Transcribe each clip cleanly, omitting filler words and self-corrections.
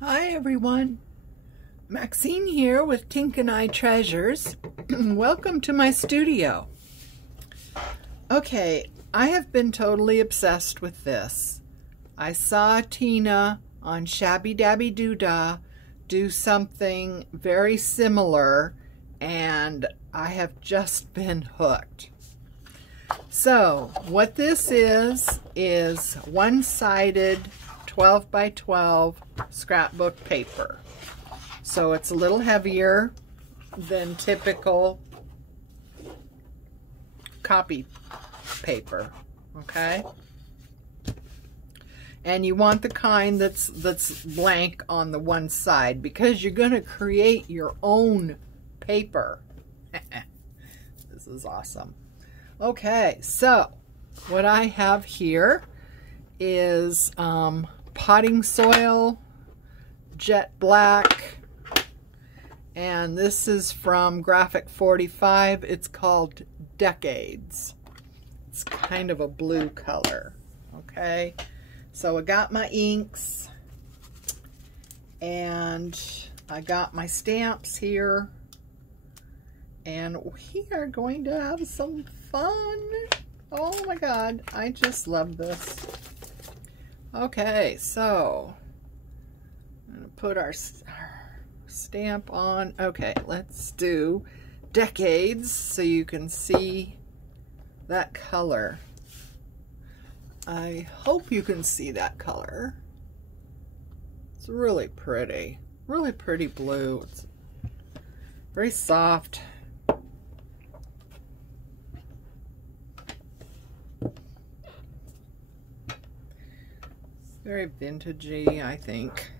Hi everyone, Maxine here with Tink and I Treasures. Welcome to my studio. Okay, I have been totally obsessed with this. I saw Tina on shaddydabbydooda do something very similar and I have just been hooked. So what this is one-sided 12 by 12 scrapbook paper. So it's a little heavier than typical copy paper, okay? And you want the kind that's blank on the one side because you're going to create your own paper. This is awesome. Okay, so what I have here is potting soil, jet black, and this is from Graphic 45. It's called Decades. It's kind of a blue color. Okay, so I got my inks and I got my stamps here, and we are going to have some fun. Oh my God, I just love this. Okay, so I'm going to put our stamp on. Okay, let's do Decades so you can see that color. I hope you can see that color. It's really pretty blue. It's very soft. Very vintagey, I think.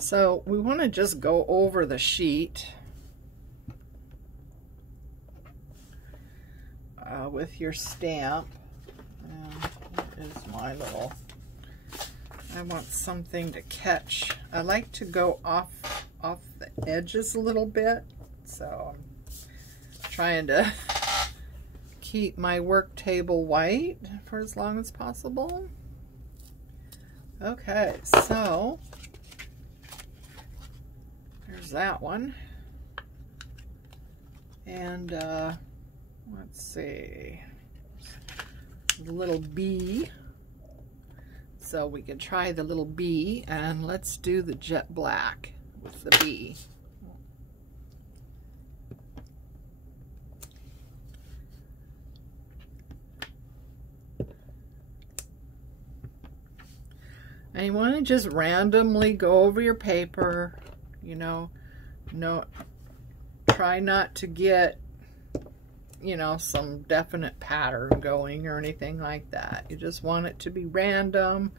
So we want to just go over the sheet with your stamp. And what is my little... I want something to catch. I like to go off the edges a little bit, so I'm trying to keep my work table white for as long as possible. Okay, so there's that one. And let's see, the little bee. So we can try the little bee, and let's do the jet black with the bee. And you want to just randomly go over your paper, you know, try not to get, you know, some definite pattern going or anything like that. You just want it to be random.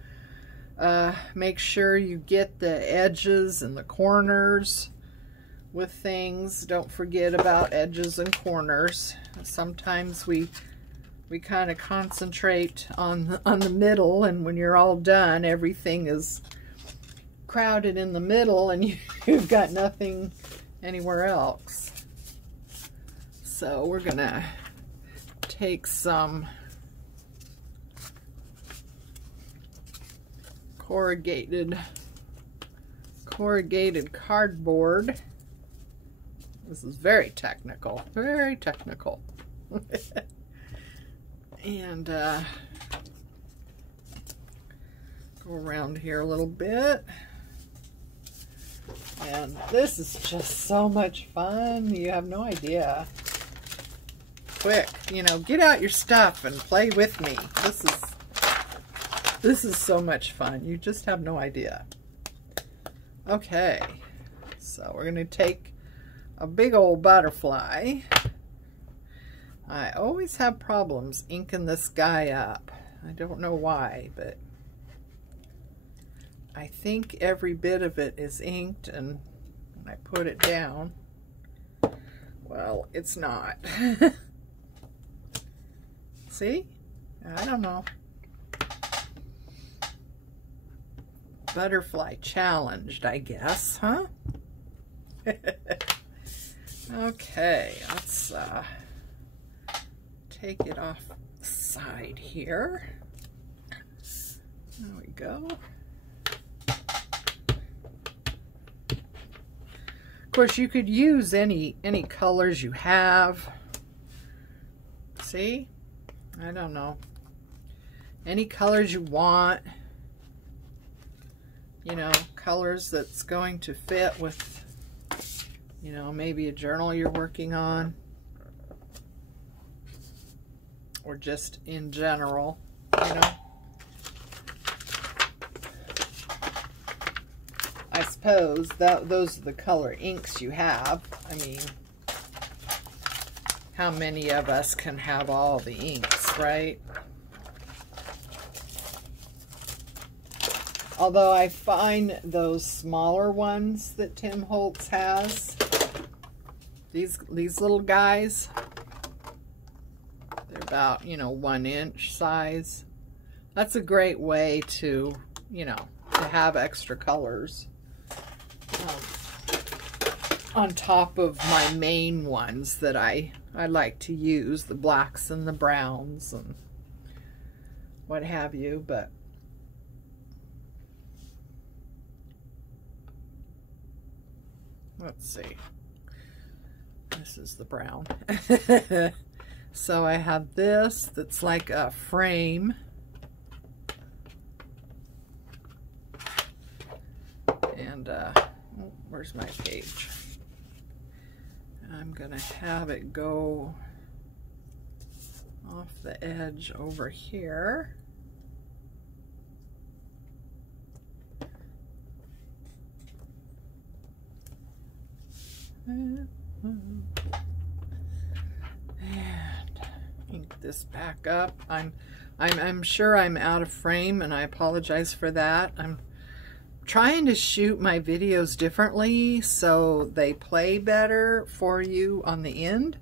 Make sure you get the edges and the corners with things. Don't forget about edges and corners. Sometimes we kind of concentrate on the middle, and when you're all done, everything is crowded in the middle and you've got nothing anywhere else. So we're gonna take some corrugated cardboard. This is very technical, very technical. And go around here a little bit. And this is just so much fun. You have no idea. Quick, you know, get out your stuff and play with me. This is so much fun. You just have no idea. Okay, so we're going to take a big old butterfly. I always have problems inking this guy up. I don't know why, but I think every bit of it is inked, and when I put it down, well, it's not. See? I don't know. Butterfly challenged, I guess, huh? Okay, let's take it off the side here. There we go. Of course, you could use any colors you have. See? I don't know. Any colors you want. You know, colors that's going to fit with, you know, maybe a journal you're working on. Or just in general, you know. I suppose that those are the color inks you have. I mean, how many of us can have all the inks, right? Although I find those smaller ones that Tim Holtz has, these little guys, they're about, you know, 1 inch size. That's a great way to, you know, to have extra colors on top of my main ones that I like to use, the blacks and the browns and what have you. But let's see, this is the brown. So I have this that's like a frame, and oh, where's my page? I'm gonna have it go off the edge over here. And ink this back up. I'm sure I'm out of frame, and I apologize for that. I'm trying to shoot my videos differently so they play better for you on the end,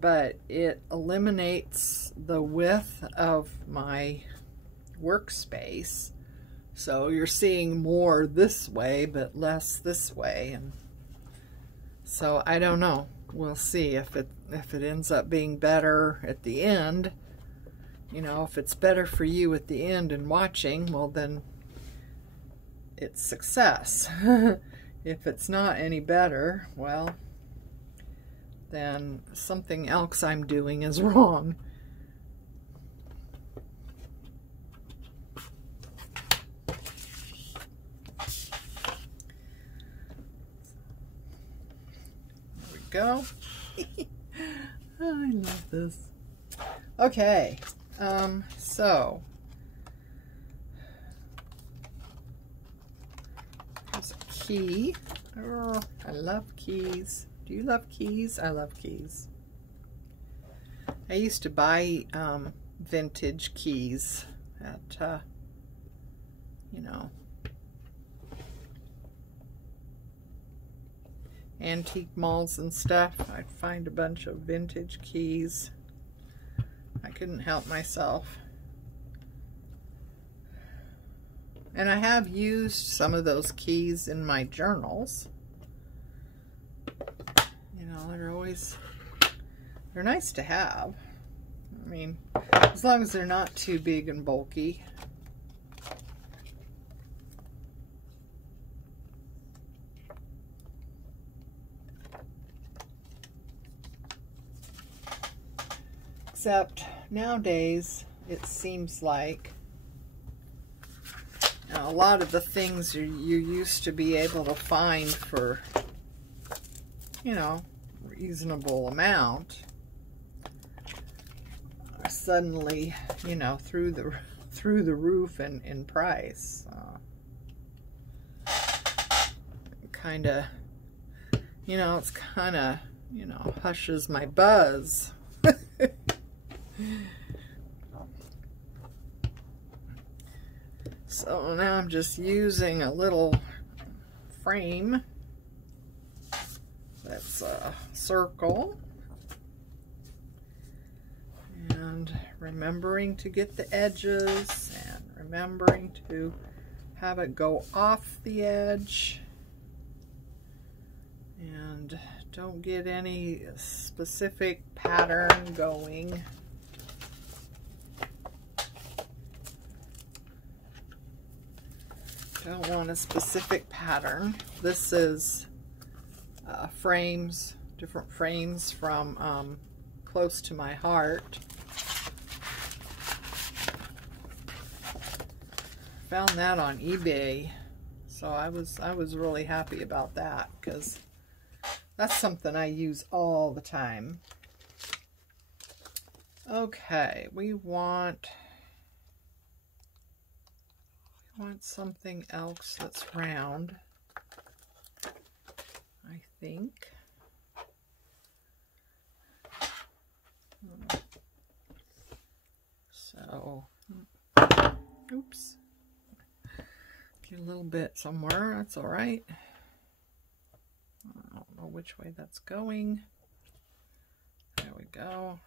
but it eliminates the width of my workspace, so you're seeing more this way but less this way. And so I don't know, we'll see if it ends up being better at the end. You know, if it's better for you at the end and watching, well then it's success. If it's not any better, well, then something else I'm doing is wrong. There we go. I love this. Okay, so there's a key. Oh, I love keys. Do you love keys? I love keys. I used to buy vintage keys at, you know, antique malls and stuff. I'd find a bunch of vintage keys. I couldn't help myself. And I have used some of those keys in my journals. You know, they're nice to have. I mean, as long as they're not too big and bulky. Except nowadays, it seems like a lot of the things you used to be able to find for, you know, reasonable amount are suddenly, you know, through the roof in price. Kind of, you know, it's kind of, you know, hushes my buzz. So now I'm just using a little frame that's a circle, and remembering to get the edges and remembering to have it go off the edge, and don't get any specific pattern going. Don't want a specific pattern. This is frames, different frames from close to my heart. Found that on eBay, so I was really happy about that because that's something I use all the time. Okay, we want something else that's round, I think. So, oops. Get a little bit somewhere, that's all right. I don't know which way that's going. There we go.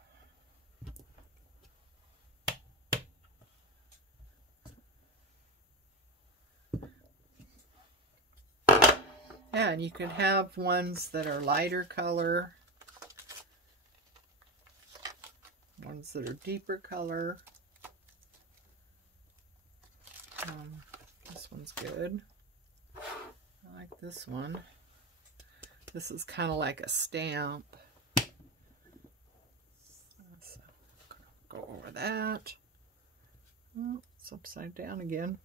Yeah, and you can have ones that are lighter color, ones that are deeper color. This one's good. I like this one. This is kind of like a stamp. So go over that. Oh, it's upside down again.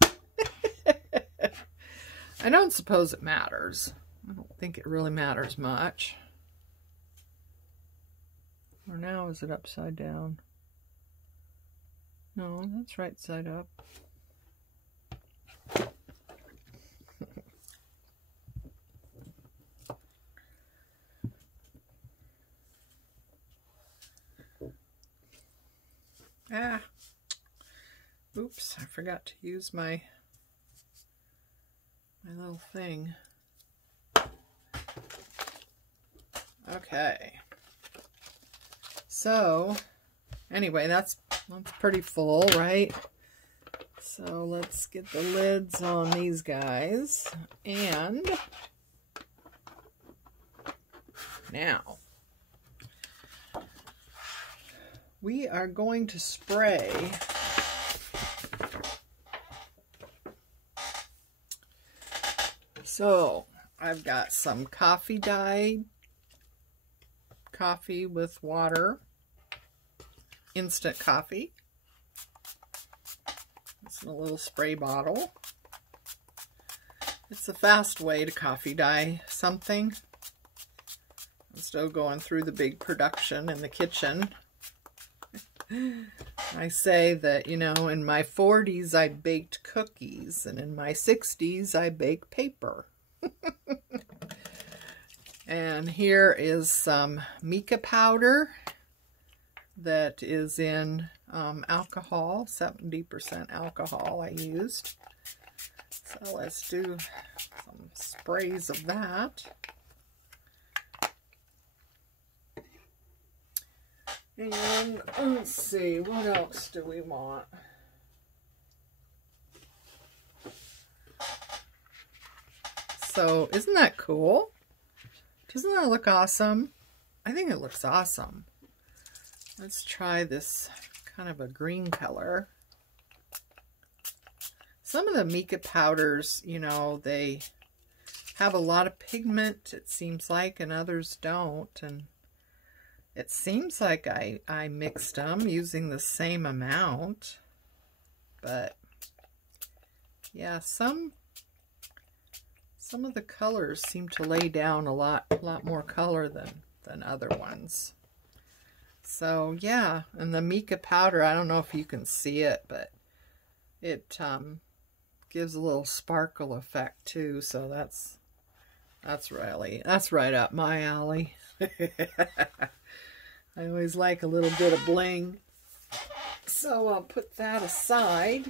I don't suppose it matters. I don't think it really matters much. Or now is it upside down? No, that's right side up. Ah, oops, I forgot to use my little thing. Okay. So, anyway, that's pretty full, right? So let's get the lids on these guys. And now we are going to spray so I've got some coffee dye, coffee with water, instant coffee. It's in a little spray bottle. It's a fast way to coffee dye something instead of going through the big production in the kitchen. I say that, you know, in my 40s I baked cookies, and in my 60s I bake paper. And here is some mica powder that is in alcohol, 70% alcohol I used. So let's do some sprays of that. And let's see, what else do we want? So, isn't that cool? Doesn't that look awesome? I think it looks awesome. Let's try this kind of a green color. Some of the mica powders, you know, they have a lot of pigment, it seems like, and others don't. And it seems like I mixed them using the same amount, but yeah, some of the colors seem to lay down a lot more color than other ones. So yeah, and the mica powder, I don't know if you can see it, but it gives a little sparkle effect too. So that's right up my alley. I always like a little bit of bling. So I'll put that aside.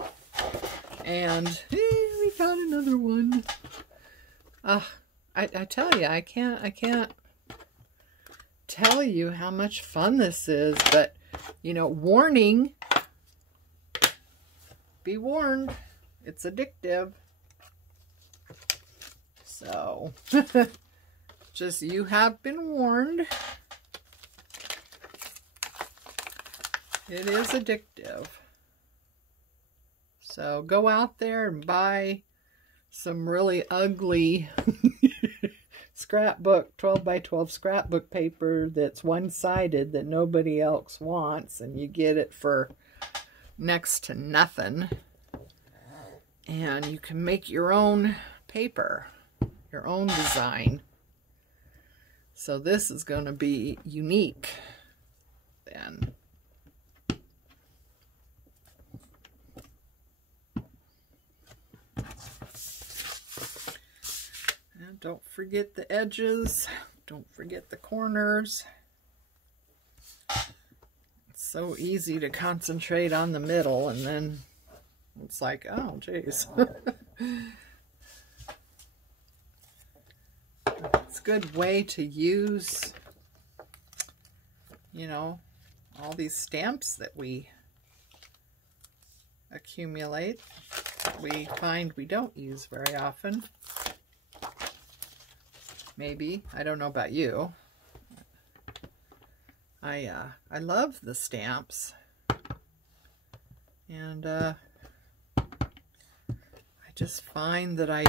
And we got another one. I tell you, I can't tell you how much fun this is, but you know, warning, be warned, it's addictive. So just, you have been warned. It is addictive. So go out there and buy some really ugly scrapbook, 12 by 12 scrapbook paper that's one-sided that nobody else wants, and you get it for next to nothing. And you can make your own paper, your own design. So this is going to be unique then. And don't forget the edges. Don't forget the corners. It's so easy to concentrate on the middle, and then it's like, oh, geez. It's a good way to use, you know, all these stamps that we accumulate, that we find we don't use very often. Maybe. I don't know about you. I love the stamps. And I just find that I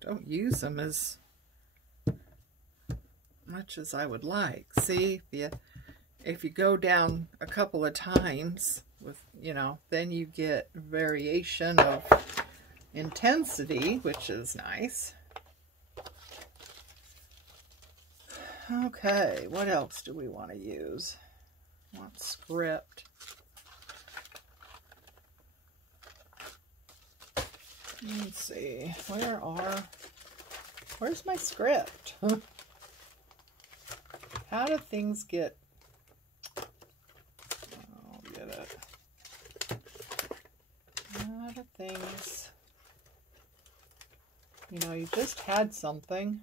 don't use them as much as I would like. See, if you go down a couple of times with, you know, then you get variation of intensity, which is nice. Okay, what else do we want to use? I want script. Let's see, where's my script? How do things get, I'll get it. How do things, you know, you just had something.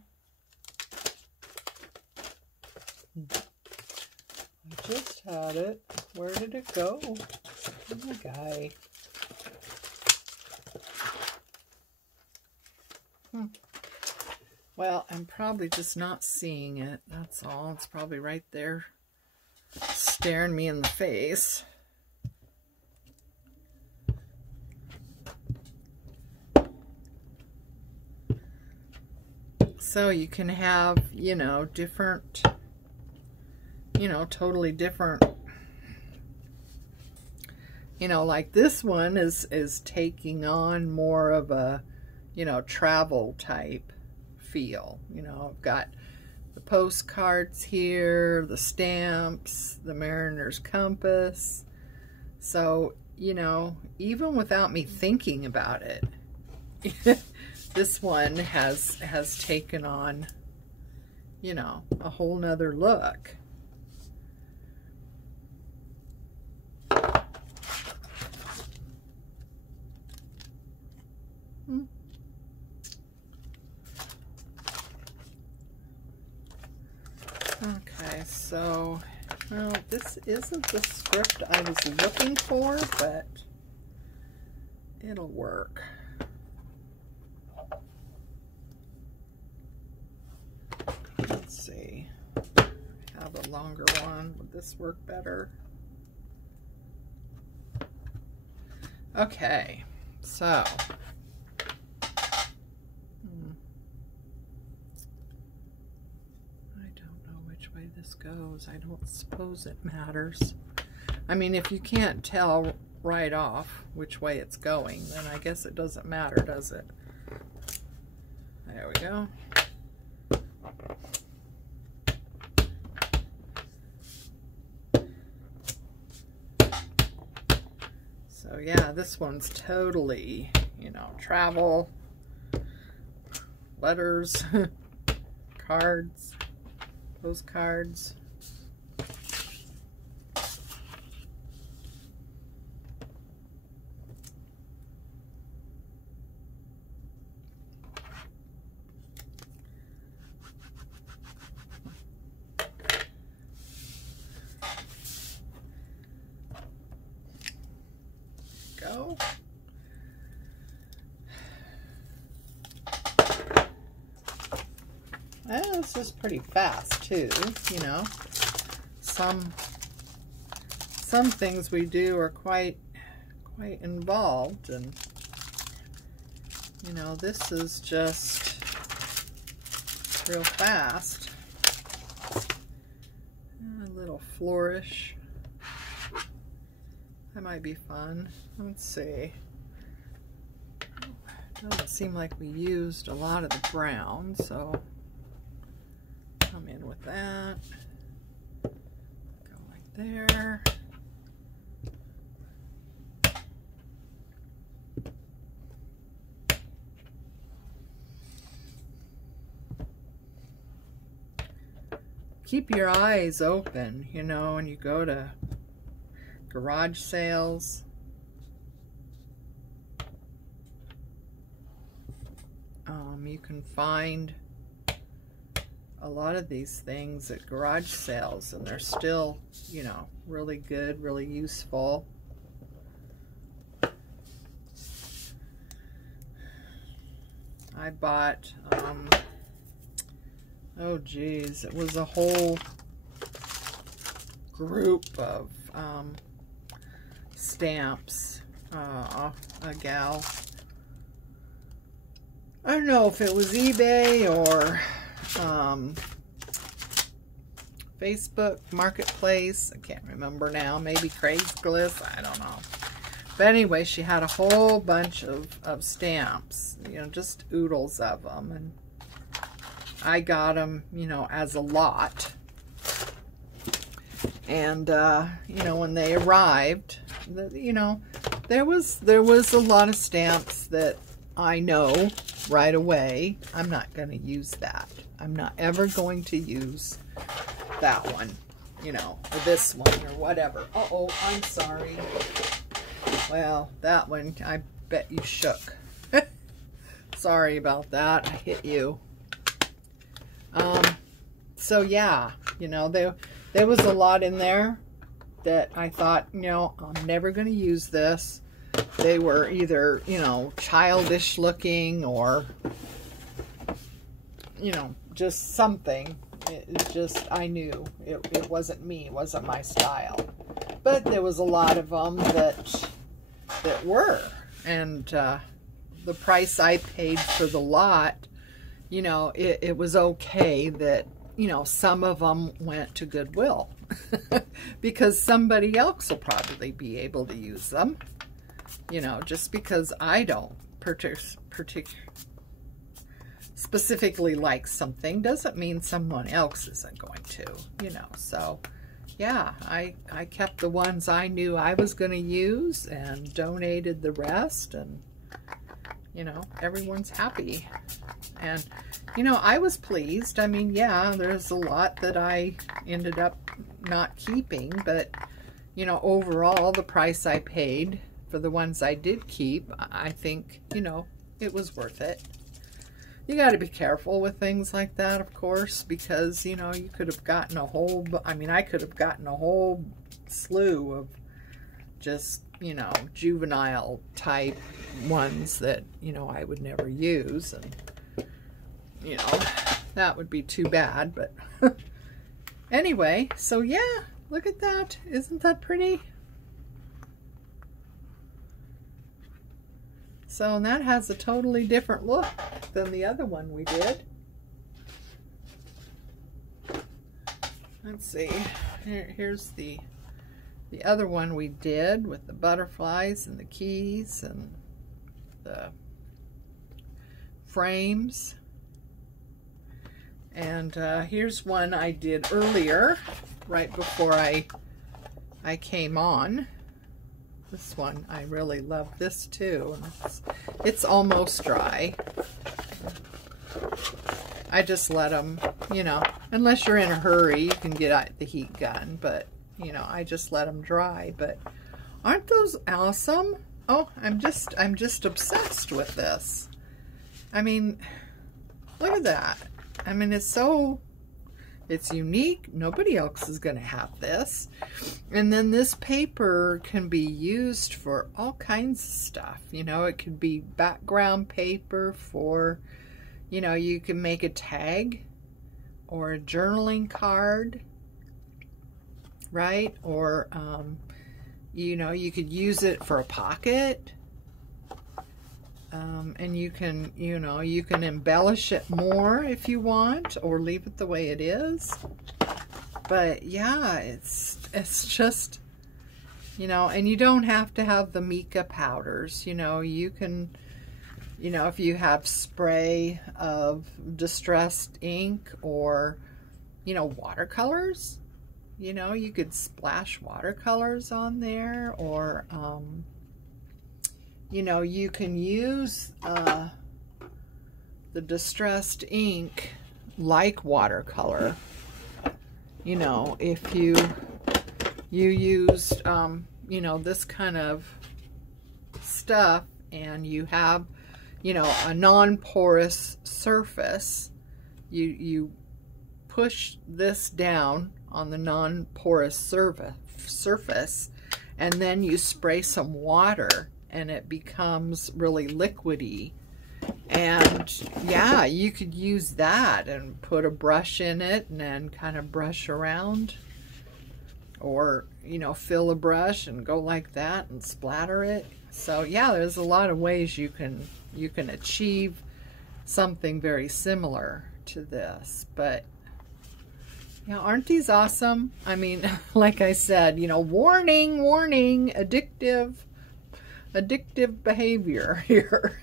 I just had it. Where did it go? Oh my guy. Well, I'm probably just not seeing it. That's all. It's probably right there staring me in the face. So you can have, you know, different, you know, totally different, you know, like this one is taking on more of a, you know, travel type feel. You know, I've got the postcards here, the stamps, the mariner's compass. So, you know, even without me thinking about it, this one has taken on, you know, a whole nother look. Okay, so, well, this isn't the script I was looking for, but it'll work. Let's see. I have a longer one. Would this work better? Okay, so this goes. I don't suppose it matters. I mean, if you can't tell right off which way it's going, then I guess it doesn't matter, does it? There we go. So yeah, this one's totally, you know, travel, letters, cards, postcards. Go. Well, this is pretty fast too, you know. Some things we do are quite involved, and You know, this is just real fast. A little flourish. That might be fun. Let's see. Doesn't seem like we used a lot of the brown, so come in with that. Go like there. Keep your eyes open, you know, when you go to garage sales. You can find a lot of these things at garage sales, and they're still, you know, really good, really useful. I bought, oh geez, it was a whole group of stamps off a gal. I don't know if it was eBay or Facebook Marketplace. I can't remember now. Maybe Craigslist. I don't know. But anyway, she had a whole bunch of stamps. You know, just oodles of them. And I got them, you know, as a lot. And, you know, when they arrived, you know, there was a lot of stamps that I know right away, I'm not going to use that. I'm not ever going to use that one, you know, or this one or whatever. Uh-oh, I'm sorry. Well, that one, I bet you shook. Sorry about that. I hit you. So yeah, you know, there was a lot in there that I thought, you know, I'm never going to use this. They were either, you know, childish looking or, you know, just something. It just, I knew it wasn't me, it wasn't my style. But there was a lot of them that were. And the price I paid for the lot, you know, it was okay that, you know, some of them went to Goodwill. Because somebody else will probably be able to use them. You know, just because I don't specifically like something doesn't mean someone else isn't going to, you know. So, yeah, I kept the ones I knew I was going to use and donated the rest, and, you know, everyone's happy. And, you know, I was pleased. I mean, yeah, there's a lot that I ended up not keeping, but, you know, overall, the price I paid for the ones I did keep, I think, you know, it was worth it. You got to be careful with things like that, of course, because, you know, you could have gotten a whole, I mean, I could have gotten a whole slew of just, you know, juvenile type ones that, you know, I would never use, and, you know, that would be too bad, but anyway, so yeah, look at that. Isn't that pretty? So, and that has a totally different look than the other one we did. Let's see. Here's the other one we did with the butterflies and the keys and the frames. And here's one I did earlier, right before I came on. This one, I really love this too. It's almost dry. I just let them, you know, unless you're in a hurry, you can get out the heat gun, but, you know, I just let them dry. But aren't those awesome? Oh, I'm just obsessed with this. I mean, look at that. I mean, it's unique. Nobody else is going to have this. And then this paper can be used for all kinds of stuff. You know, it could be background paper for, you know, you can make a tag or a journaling card, right? Or, you know, you could use it for a pocket. And you can, you can embellish it more if you want, or leave it the way it is. But yeah, it's just, and you don't have to have the mica powders. You can, if you have spray of distressed ink or, watercolors, you could splash watercolors on there, or, you can use the distressed ink like watercolor. If you used, this kind of stuff, and you have, a non-porous surface, you push this down on the non-porous surface, and then you spray some water, and it becomes really liquidy. And yeah, you could use that and put a brush in it and then kind of brush around, or fill a brush and go like that and splatter it. So yeah, there's a lot of ways you can achieve something very similar to this. But yeah, aren't these awesome? I mean, like I said, warning, warning, addictive behavior here.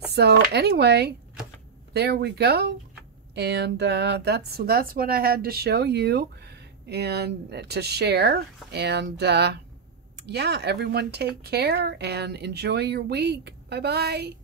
So anyway, there we go, and that's what I had to show you and to share. And yeah, everyone take care and enjoy your week. Bye bye.